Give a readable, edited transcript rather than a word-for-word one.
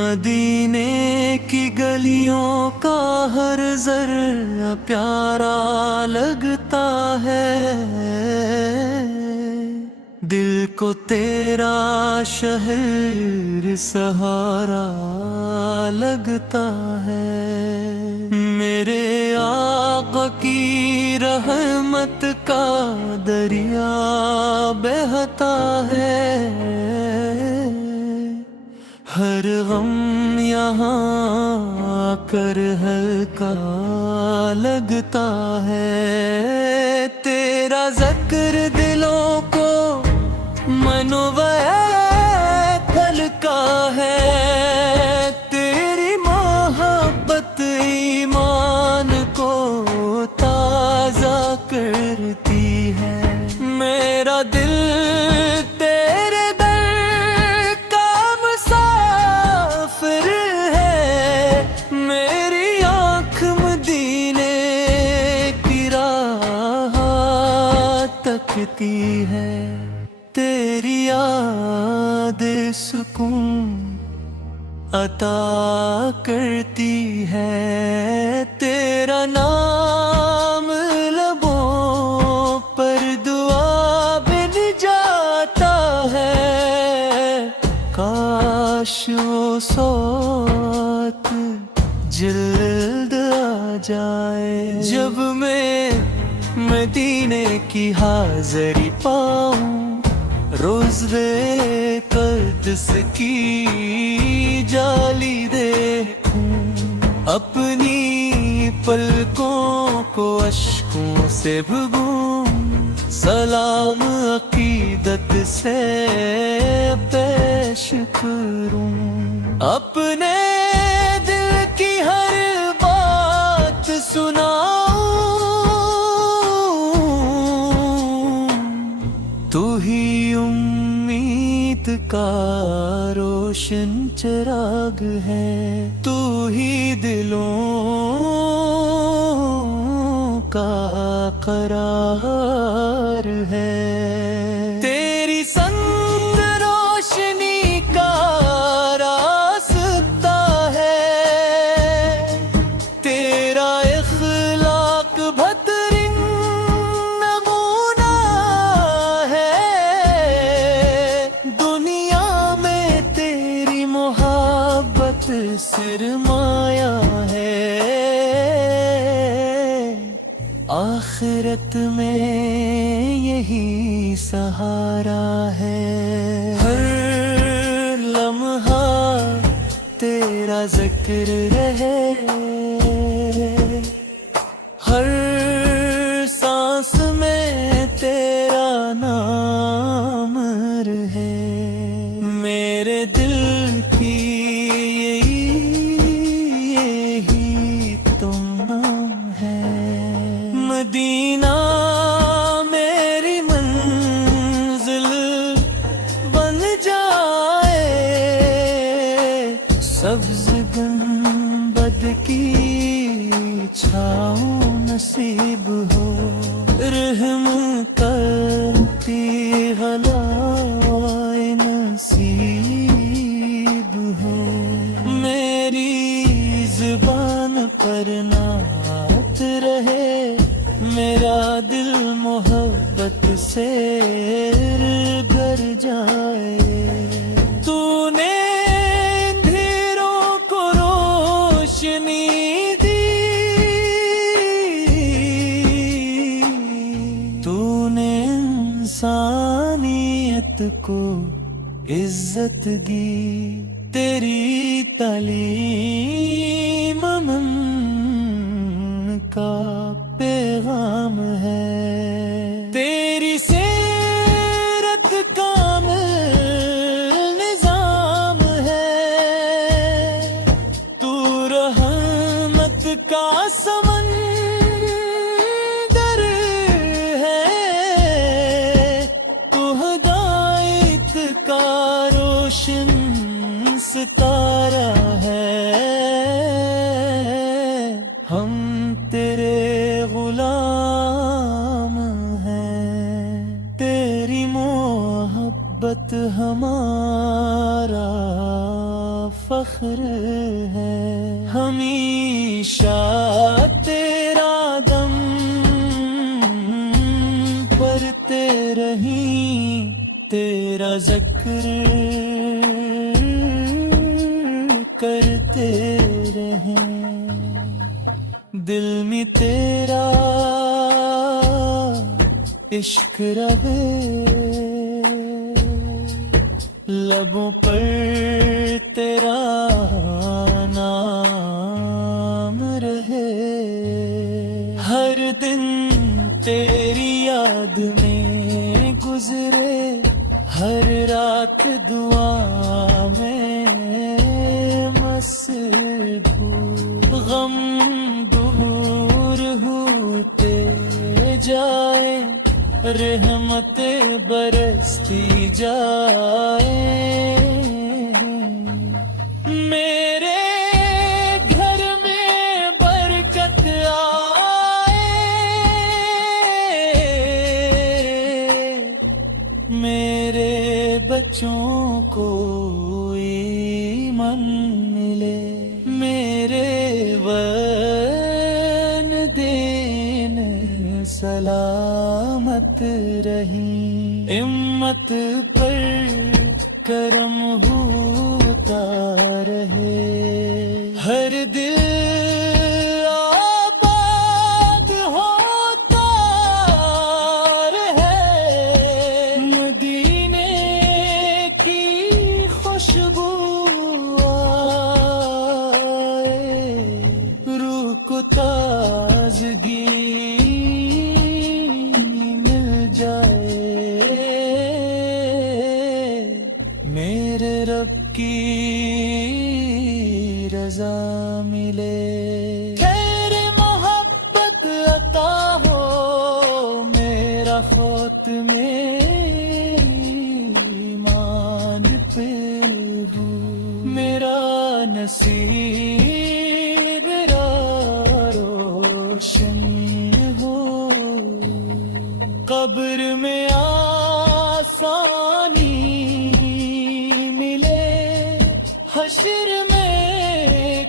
مدینے کی گلیوں کا ہر ذرہ پیارا لگتا ہے، دل کو تیرا شہر سہارا لگتا ہے۔ میرے آقا کی رحمت کا دریا بہتا ہے، ہر غم یہاں آ کر ہلکا لگتا ہے۔ تیرا ذکر دلوں کو منویت ہلکا ہے، تیری محبت ایمان کو تازہ کرتی ہے۔ میرا دل تیرے در کا مسافر ہے، میری آنکھ مدینے کی راہ تکتی ہے۔ تیری یاد سکون عطا کرتی ہے، تیرا نام لبوں پر دعا بن جاتا ہے۔ کاش وہ صوت جلد آ جائے، جب میں مدینے کی حاضری پاؤں، روضے قدس کی جالی دیکھوں، اپنی پلکوں کو اشکوں سے بھگوں، سلام عقیدت سے پیش کروں، اپنے دل کی ہر بات سناؤں، تو ہی امید کا روشن چراغ ہے، تو ہی دلوں کا قرار ہے۔ تیری سنت روشنی کا راستہ ہے، تیرا اخلاق بہترین نمونہ ہے، دنیا میں تیری محبت سرمایہ ہے، آخرت میں یہی سہارا ہے۔ ہر لمحہ تیرا ذکر رہے، ہر سانس میں تیرا نام رہے، میرے دل کی یہی تو نام ہے۔ مدینہ میری منزل بن جائے، سبز گنبد کی چھاؤں نصیب ہو، رحم کرتی غلائے نصیب ہو، میری زبان پر نعت رہے، میرا دل محبت سے گر جائے۔ تو نے اندھیروں کو روشنی دی، تو نے انسانیت کو عزت دی، تیری تعلیم امن کا پیغام ہے، تیری سیرت کامل نظام ہے، تو رحمت کا سمندر ہے، تو ہدایت کا روشن ستارہ ہے، ہم تیرے غلام ہیں، تیری محبت ہمارا فخر ہے ہمیشہ تیرا دم پڑھتے رہیں تیرا ذکر کرتے رہیں دل میں تیرا عشق رہے لبوں پر تیرا نام رہے ہر دن تیری یاد میں گزرے ہر رات دعا میں مصروف غم دور ہوتے جائے رحمت برستی جائے میرے گھر میں برکت آئے میرے بچوں کو ایمان ملے میرے والدین سلامت رہیں امت پر کرم ہوتا رہے ہر دل آباد ہوتا رہے مدینے کی خوشبو آئے روح کو تازگی میرے رب کی رضا ملے خیر محبت عطا ہو میرا خاتم ایمان پہ ہو میرا نصیب روشن ہو قبر میں آسانی حشر میں